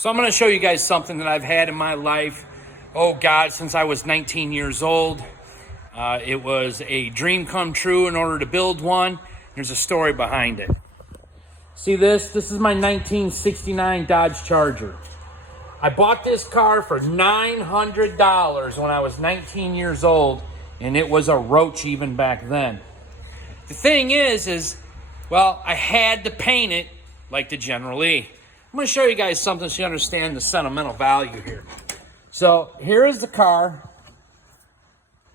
So I'm going to show you guys something that I've had in my life, oh God, since I was 19 years old. It was a dream come true in order to build one. There's a story behind it. See this? This is my 1969 Dodge Charger. I bought this car for $900 when I was 19 years old, and it was a roach even back then. The thing is, well, I had to paint it like the General Lee. I'm going to show you guys something so you understand the sentimental value here. So here is the car.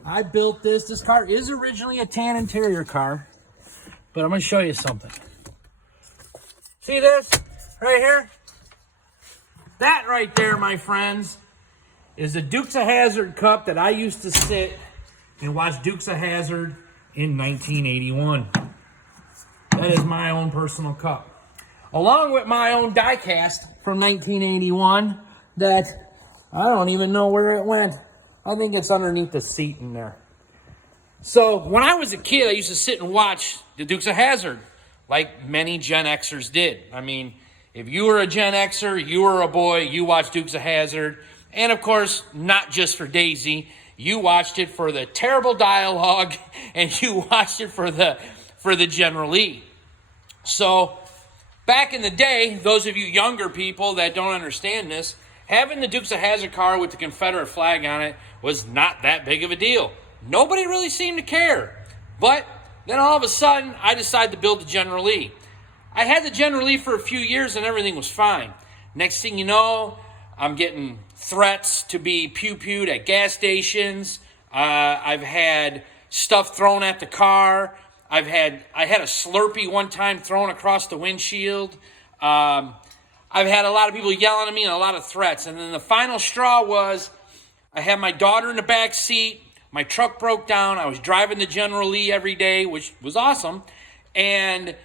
I built this. This car is originally a tan interior car, but I'm going to show you something. See this right here? That right there, my friends, is the Dukes of Hazzard cup that I used to sit and watch Dukes of Hazzard in 1981. That is my own personal cup. Along with my own diecast from 1981 that I don't even know where it went. I think it's underneath the seat in there. So when I was a kid, I used to sit and watch the Dukes of Hazzard like many Gen Xers did. I mean, if you were a Gen Xer, you were a boy, you watched Dukes of Hazzard. And of course, not just for Daisy. You watched it for the terrible dialogue, and you watched it for the General Lee. So back in the day, those of you younger people that don't understand this, having the Dukes of Hazzard car with the Confederate flag on it was not that big of a deal. Nobody really seemed to care. But then all of a sudden, I decided to build the General Lee. I had the General Lee for a few years and everything was fine. Next thing you know, I'm getting threats to be pew-pewed at gas stations. I've had stuff thrown at the car. I had a Slurpee one time thrown across the windshield. I've had a lot of people yelling at me and a lot of threats. And then the final straw was I had my daughter in the back seat. My truck broke down. I was driving the General Lee every day, which was awesome. And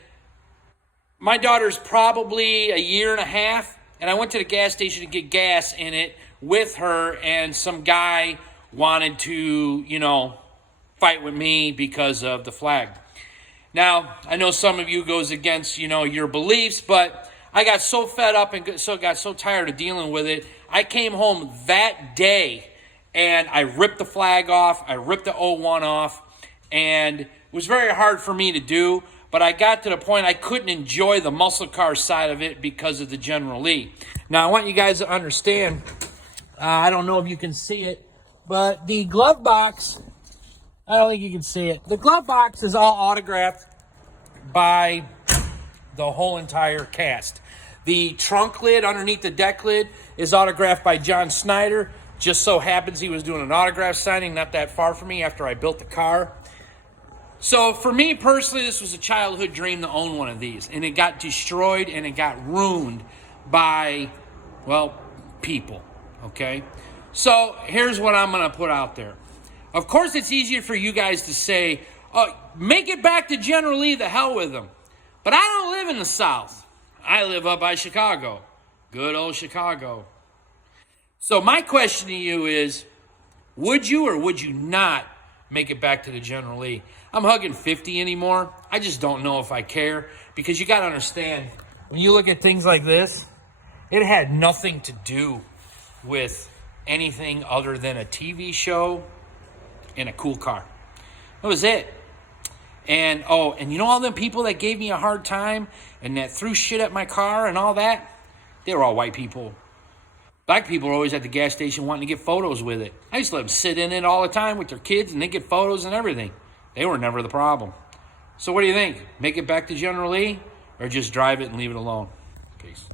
my daughter's probably a year and a half. And I went to the gas station to get gas in it with her. And some guy wanted to, fight with me because of the flag. Now, I know some of you goes against, your beliefs, but I got so fed up and got so tired of dealing with it. I came home that day and I ripped the flag off. I ripped the 01 off, and it was very hard for me to do, but I got to the point I couldn't enjoy the muscle car side of it because of the General Lee. Now, I want you guys to understand, I don't know if you can see it, but the glove box, I don't think you can see it. The glove box is all autographed by the whole entire cast. The trunk lid underneath the deck lid is autographed by John Snyder. Just so happens he was doing an autograph signing not that far from me after I built the car. So for me personally, this was a childhood dream to own one of these. And it got destroyed and it got ruined by, people. Okay? So here's what I'm going to put out there. Of course, it's easier for you guys to say, make it back to General Lee, the hell with them. But I don't live in the South. I live up by Chicago. Good old Chicago. So my question to you is, would you or would you not make it back to the General Lee? I'm hugging 50 anymore. I just don't know if I care, because you got to understand, when you look at things like this, it had nothing to do with anything other than a TV show and a cool car. That was it. And all them people that gave me a hard time and that threw shit at my car and all that, they were all white people. Black people are always at the gas station wanting to get photos with it. I used to let them sit in it all the time with their kids and they get photos and everything. They were never the problem. So what do you think? Make it back to General Lee or just drive it and leave it alone? Peace.